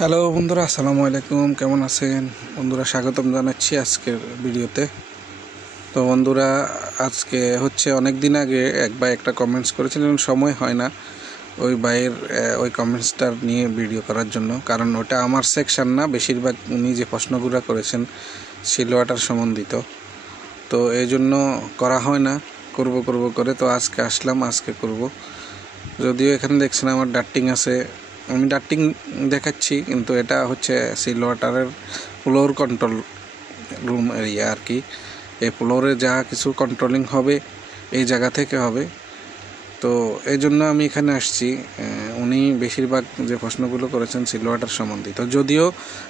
Hello বন্ধুরা, আসসালামু আলাইকুম। কেমন আছেন বন্ধুরা? স্বাগতম জানাচ্ছি আজকের ভিডিওতে। তো বন্ধুরা, আজকে হচ্ছে অনেক দিন আগে এক ভাই একটা কমেন্টস করেছিলেন, সময় হয় না ওই ভাইয়ের ওই কমেন্টসটার নিয়ে ভিডিও করার জন্য, কারণ ওটা আমার সেকশন না। বেশিরভাগ উনি যে প্রশ্নগুলো করেছেন সিল ওয়াটার সম্বন্ধিত, তো এই জন্য করা হয় না। করব করে তো আজকে আসলাম, আজকে করব। যদিও এখানে দেখছেন আমার ডাট্টিং আছে, আমি ডাট্টিং দেখাচ্ছি, কিন্তু এটা হচ্ছে সিল ওয়াটারের ফ্লোর কন্ট্রোল রুম এরিয়া আর কি। এই ফ্লোরে যা কিছু কন্ট্রোলিং হবে এই জায়গা থেকে হবে। তো এই জন্য আমি এখানে আসছি। উনি বেশিরভাগ যে প্রশ্নগুলো করেছেন সিল ওয়াটার সম্বন্ধিত। যদিও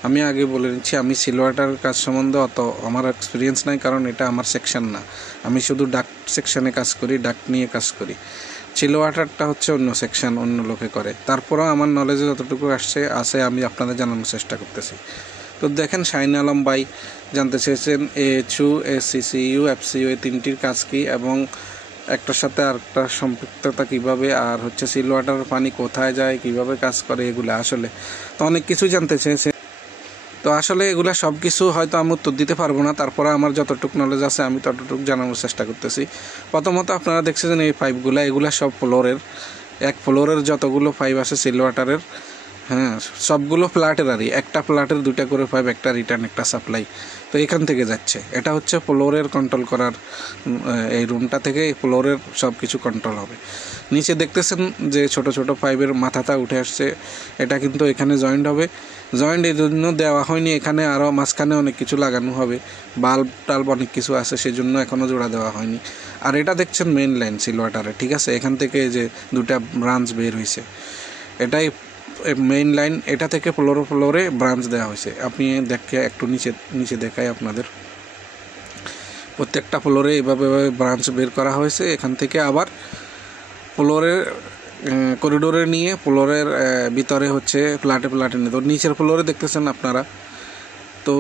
আমি আগে বলে নিচ্ছি, আমি সিল ওয়াটার কাজ সম্বন্ধে অত আমার এক্সপিরিয়েন্স নাই, কারণ এটা আমার সেকশন না। আমি শুধু ডাক্ট সেকশনে কাজ করি, ডাক্ট নিয়ে কাজ করি। সিল ওয়াটারটা হচ্ছে অন্য সেকশন, অন্য লোকে করে। তারপরেও আমার নলেজে যতটুকু আসে আমি আপনাদের জানানোর চেষ্টা করতেছি। তো দেখেন, শাহিন আলম ভাই জানতে চেয়েছেন AHU, SCCU, FCU এই তিনটির কাজ কী এবং একটার সাথে আরেকটার সম্পৃক্ততা কীভাবে, আর হচ্ছে সিল ওয়াটার পানি কোথায় যায়, কীভাবে কাজ করে, এগুলো আসলে তো অনেক কিছু জানতে চেয়েছে। তো আসলে এগুলা সব কিছু হয়তো আমি উত্তর দিতে পারবো না, তারপরে আমার যতটুকু নলেজ আছে আমি ততটুকু জানানোর চেষ্টা করতেছি। প্রথমত আপনারা দেখছেন এই পাইপগুলা, এগুলা সব ফ্লোরের, এক ফ্লোরের যতগুলো পাইপ আছে সিল ওয়াটারের, হ্যাঁ, সবগুলো ফ্ল্যাটেরই। একটা ফ্ল্যাটের দুইটা করে পাইপ, একটা রিটার্ন একটা সাপ্লাই। তো এখান থেকে যাচ্ছে, এটা হচ্ছে ফ্লোরের কন্ট্রোল করার, এই রুমটা থেকে ফ্লোরের সব কিছু কন্ট্রোল হবে। নিচে দেখতেছেন যে ছোট ছোট পাইপের মাথাটা উঠে আসছে, এটা কিন্তু এখানে জয়েন্ট হবে। জয়েন্ট এই জন্য দেওয়া হয়নি, এখানে আরও মাঝখানে অনেক কিছু লাগানো হবে, বাল্ব টাল্ব অনেক কিছু আছে, সেই জন্য এখনও জোড়া দেওয়া হয়নি। আর এটা দেখছেন মেইন লাইন সিল ওয়াটারে, ঠিক আছে? এখান থেকে যে দুটা ব্রাঞ্চ বের হয়েছে, এটাই মেইন লাইন। এটা থেকে ফ্লোরে ব্রাঞ্চ দেওয়া হয়েছে। আপনি দেখে একটু নিচে দেখাই আপনাদের, প্রত্যেকটা ফ্লোরে এভাবে ব্রাঞ্চ বের করা হয়েছে। এখান থেকে আবার ফ্লোরের করিডোরে নিয়ে ফ্লোরের ভিতরে হচ্ছে ফ্ল্যাটে নিয়ে, তো নিচের ফ্লোরে দেখতেছেন আপনারা। তো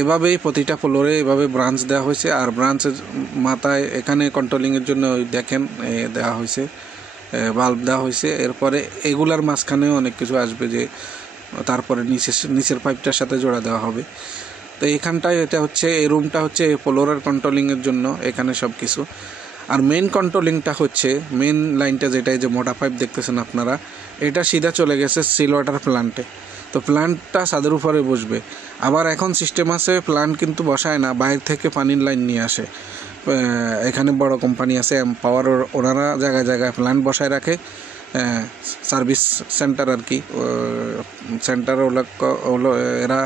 এভাবেই প্রতিটা ফ্লোরে এভাবে ব্রাঞ্চ দেওয়া হয়েছে। আর ব্রাঞ্চের মাথায় এখানে কন্ট্রোলিংয়ের জন্য দেখেন দেওয়া হয়েছে, বাল্ব দেওয়া হয়েছে। এরপরে এগুলার মাঝখানেও অনেক কিছু আসবে, যে তারপরে নিচের পাইপটার সাথে জোড়া দেওয়া হবে। তো এখানটায় এটা হচ্ছে, এই রুমটা হচ্ছে ফ্লোরের কন্ট্রোলিংয়ের জন্য, এখানে সব কিছু। আর মেইন কন্ট্রোলিংটা হচ্ছে মেইন লাইনটা, যেটাই যে মোটা পাইপ দেখতেছেন আপনারা, এটা সিধা চলে গেছে সিল ওয়াটার প্ল্যান্টে। তো প্ল্যান্টটা ছাদের উপরে বসবে। আবার এখন সিস্টেম আছে, প্ল্যান্ট কিন্তু বসায় না, বাইরে থেকে পানির লাইন নিয়ে আসে। এখানে বড় কোম্পানি আছে এমপাওয়ার, ওনারা জায়গায় জায়গায় প্ল্যান্ট বসায় রাখে, সার্ভিস সেন্টার আর কি, সেন্টার ওগুলো এরা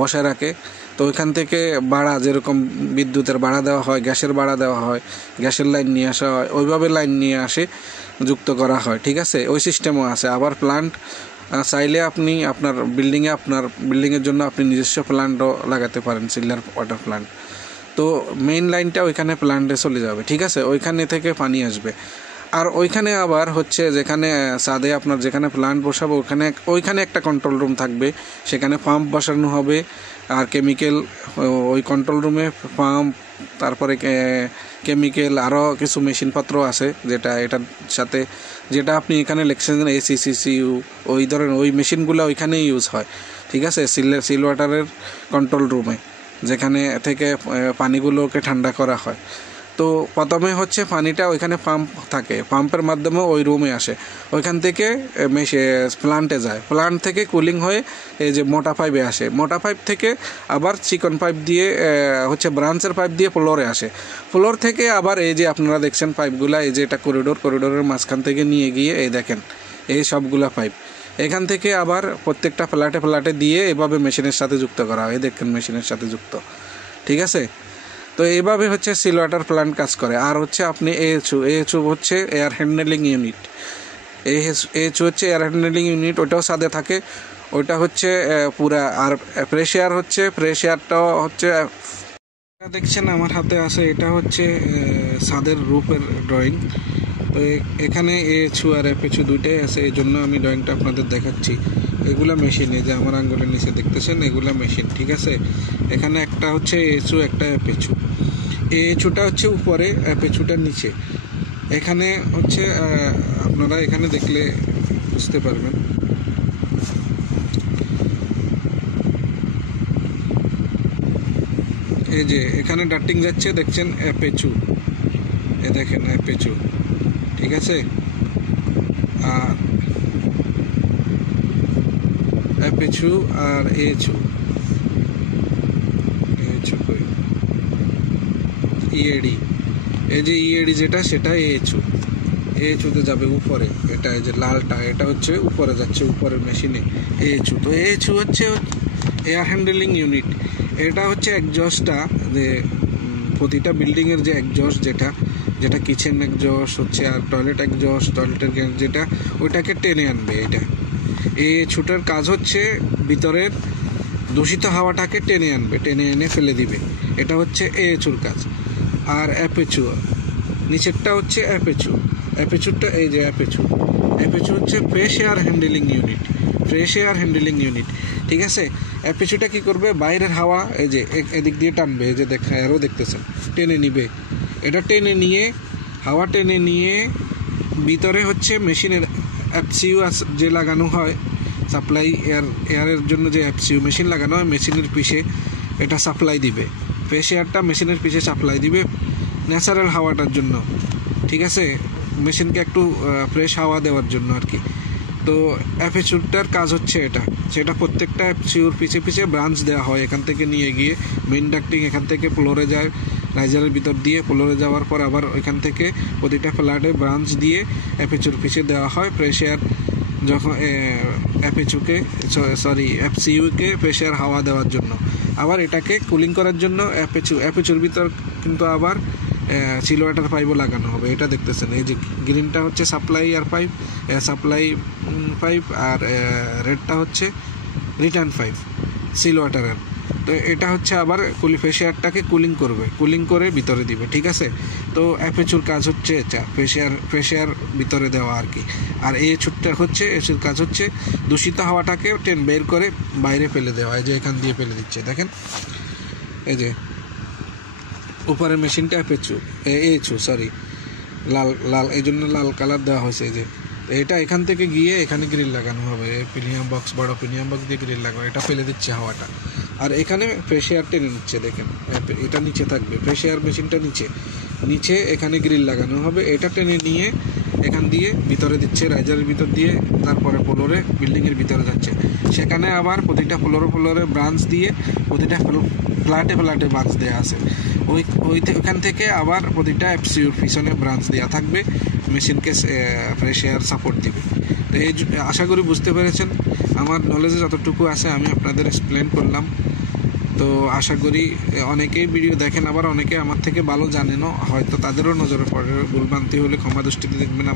বসায় রাখে। তো ওইখান থেকে ভাড়া, যেরকম বিদ্যুতের ভাড়া দেওয়া হয়, গ্যাসের ভাড়া দেওয়া হয়, গ্যাসের লাইন নিয়ে আসা হয়, ওইভাবে লাইন নিয়ে আসে, যুক্ত করা হয়, ঠিক আছে? ওই সিস্টেমও আছে। আবার প্ল্যান্ট চাইলে আপনি আপনার বিল্ডিংয়ের জন্য আপনি নিজস্ব প্ল্যান্টও লাগাতে পারেন, সিলার ওয়াটার প্ল্যান্ট। তো মেইন লাইনটা ওইখানে প্ল্যান্টে চলে যাবে, ঠিক আছে? ওইখানে থেকে পানি আসবে। আর ওইখানে আবার হচ্ছে, যেখানে ছাদে আপনার যেখানে প্ল্যান্ট বসাবো ওইখানে একটা কন্ট্রোল রুম থাকবে, সেখানে পাম্প বসানো হবে। আর কেমিক্যাল, ওই কন্ট্রোল রুমে পাম্প, তারপরে কেমিক্যাল, আরও কিছু মেশিনপত্র আছে, এটার সাথে যেটা আপনি এখানে লিখছেন ACCCU, ওই ধরনের ওই মেশিনগুলো ওইখানেই ইউজ হয়, ঠিক আছে? সিল ওয়াটারের কন্ট্রোল রুমে, যেখানে থেকে পানিগুলোকে ঠান্ডা করা হয়। তো প্রথমে হচ্ছে পানিটা ওইখানে পাম্প থাকে, পাম্পের মাধ্যমে ওই রুমে আসে, ওইখান থেকে প্ল্যান্টে যায়, প্ল্যান্ট থেকে কুলিং হয়ে এই যে মোটা পাইপে আসে, মোটা পাইপ থেকে আবার চিকন পাইপ দিয়ে হচ্ছে ব্রাঞ্চের পাইপ দিয়ে ফ্লোরে আসে। ফ্লোর থেকে আবার এই যে আপনারা দেখছেন পাইপগুলা, এই যে এটা করিডোরের মাঝখান থেকে নিয়ে গিয়ে এই দেখেন এই সবগুলা পাইপ এখান থেকে আবার প্রত্যেকটা ফ্ল্যাটে দিয়ে এভাবে মেশিনের সাথে যুক্ত করা হয়, দেখেন মেশিনের সাথে যুক্ত, ঠিক আছে? তো এইভাবে হচ্ছে সিল ওয়াটার প্ল্যান্ট কাজ করে। আর হচ্ছে আপনি AHU হচ্ছে এয়ার হ্যান্ডলিং ইউনিট, AHU হচ্ছে এয়ার হ্যান্ডলিং ইউনিট, ওটাও ছাদে থাকে, ওইটা হচ্ছে পুরা। আর প্রেশিয়ারটাও হচ্ছে দেখছেন আমার হাতে আছে, এটা হচ্ছে ছাদের রুফের ড্রয়িং। তো এখানে AHU আর FHU দুইটাই আছে, এই জন্য আমি ড্রয়িংটা আপনাদের দেখাচ্ছি। এগুলা মেশিন, এই যে আমার আঙ্গুলের নিচে দেখতেছেন, এগুলা মেশিন, ঠিক আছে? এখানে একটা হচ্ছে AHU, একটা FHU। AHUটা হচ্ছে উপরে, FHUটার নিচে। এখানে হচ্ছে আপনারা এখানে দেখলে বুঝতে পারবেন, এই যে এখানে ডার্টিং যাচ্ছে দেখছেন অ্যাপেচু, এ দেখেন অ্যাপেচু, ঠিক আছে। আর অ্যাপেচু আর এচু, ইএডি, এই যে ইএডি যেটা সেটা এএচুতে যাবে উপরে। এটা এই যে লালটা এটা হচ্ছে উপরে যাচ্ছে, উপরের মেশিনে এএচু। তো এএচু হচ্ছে এয়ার হ্যান্ডেলিং ইউনিট। এটা হচ্ছে একজস্টটা, যে প্রতিটা বিল্ডিংয়ের যে একজস্ট যেটা কিচেন একজস্ট হচ্ছে আর টয়লেট একজস্ট, টয়লেটের গ্যাস যেটা, ওইটাকে টেনে আনবে। এটা এএচুটার কাজ হচ্ছে ভিতরের দূষিত হাওয়াটাকে টেনে আনবে, টেনে এনে ফেলে দিবে। এটা হচ্ছে এএচুর কাজ। আর অ্যাপেচু নিচেরটা হচ্ছে অ্যাপেচুরটা এই যে অ্যাপেচু হচ্ছে ফ্রেশ এয়ার হ্যান্ডেলিং ইউনিট, ঠিক আছে। অ্যাপেচুটা কি করবে, বাইরের হাওয়া এই যে এদিক দিয়ে টানবে, এই যে আরও দেখতেছেন টেনে নিবে। এটা টেনে নিয়ে হাওয়া টেনে নিয়ে ভিতরে হচ্ছে মেশিনের এফসিইউ যে লাগানো হয়, সাপ্লাই এয়ারের জন্য যে এফসিইউ মেশিন লাগানো হয়, মেশিনের পিছে এটা সাপ্লাই দিবে। ফ্রেশ এয়ারটা মেশিনের পিছে সাপ্লাই দিবে ন্যাচারাল হাওয়াটার জন্য, ঠিক আছে, মেশিনকে একটু ফ্রেশ হাওয়া দেওয়ার জন্য আর কি। তো অ্যাপেচুরটার কাজ হচ্ছে সেটা প্রত্যেকটা অ্যাপসিউর পিছে ব্রাঞ্চ দেওয়া হয়। এখান থেকে নিয়ে গিয়ে মেইন ডাক্টিং এখান থেকে ফ্লোরে যায়, রাইজারের ভিতর দিয়ে ফ্লোরে যাওয়ার পর আবার ওইখান থেকে প্রতিটা ফ্ল্যাটে ব্রাঞ্চ দিয়ে অ্যাপেচুর পিছে দেওয়া হয় ফ্রেশ এয়ার। যখন এফসিইউকে ফ্রেশ এয়ার হাওয়া দেওয়ার জন্য, আবার এটাকে কুলিং করার জন্য অ্যাপেচুর ভিতর কিন্তু আবার চিল ওয়াটার পাইপও লাগানো হবে। এটা দেখতেছেন এই যে গ্রিনটা হচ্ছে সাপ্লাই পাইপ আর রেডটা হচ্ছে রিটার্ন পাইপ চিল ওয়াটারের। তো এটা হচ্ছে আবার ফ্রেশ এয়ারটাকে কুলিং করে ভিতরে দিবে, ঠিক আছে। তো অ্যাপেচুর কাজ হচ্ছে এটা ফ্রেশ এয়ার ভিতরে দেওয়া আর কি। আর এএচুর কাজ হচ্ছে দূষিত হাওয়াটাকে বের করে বাইরে ফেলে দেওয়া। এই যে এখান দিয়ে ফেলে দিচ্ছে, দেখেন এই যে উপরের মেশিনটা এএচু লাল, এই জন্য লাল কালার দেওয়া হয়েছে। এই যে এটা এখান থেকে গিয়ে এখানে গ্রিল লাগানো হবে, বড় প্রিমিয়াম বক্স দিয়ে গ্রিল লাগানো, এটা ফেলে দিচ্ছে হাওয়াটা। আর এখানে ফ্রেশ এয়ার টেনে নিচ্ছে, দেখেন এটা নিচে থাকবে, ফ্রেশ এয়ার মেশিনটা নিচে এখানে গ্রিল লাগানো হবে। এটা টেনে নিয়ে এখান দিয়ে ভিতরে দিচ্ছে, রাইজারের ভিতর দিয়ে, তারপরে ফ্লোরে বিল্ডিংয়ের ভিতরে যাচ্ছে। সেখানে আবার প্রতিটা ফ্লোরে ব্রাঞ্চ দিয়ে, প্রতিটা ফ্ল্যাটে ব্রাঞ্চ দেওয়া আছে। ওইখান থেকে আবার প্রতিটা এফসিইউর পিছনে ব্রাঞ্চ দেওয়া থাকবে, মেশিনকে ফ্রেশ এয়ার সাপোর্ট দিবে। তো এই আশা করি বুঝতে পেরেছেন। আমার নলেজে যতটুকু আছে আমি আপনাদের এক্সপ্লেন করলাম। তো আশা করি অনেকেই ভিডিও দেখেন, আবার অনেকে আমার থেকে ভালো জানেনও, হয়তো তাদেরও নজরে পড়ে। ভুলভ্রান্তি হলে ক্ষমা দৃষ্টিতে দেখবেন।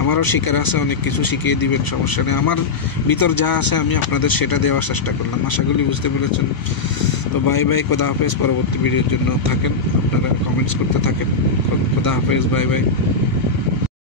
আমারও শিকার আছে, অনেক কিছু শিখিয়ে দিবেন, সমস্যা নেই। আমার ভিতর যা আছে আমি আপনাদের সেটা দেওয়ার চেষ্টা করলাম। আশা করি বুঝতে পেরেছেন। তো বাই, খোদা হাফেজ। পরবর্তী ভিডিওর জন্য আপনারা কমেন্টস করতে থাকেন। খোদা হাফেজ, বাই।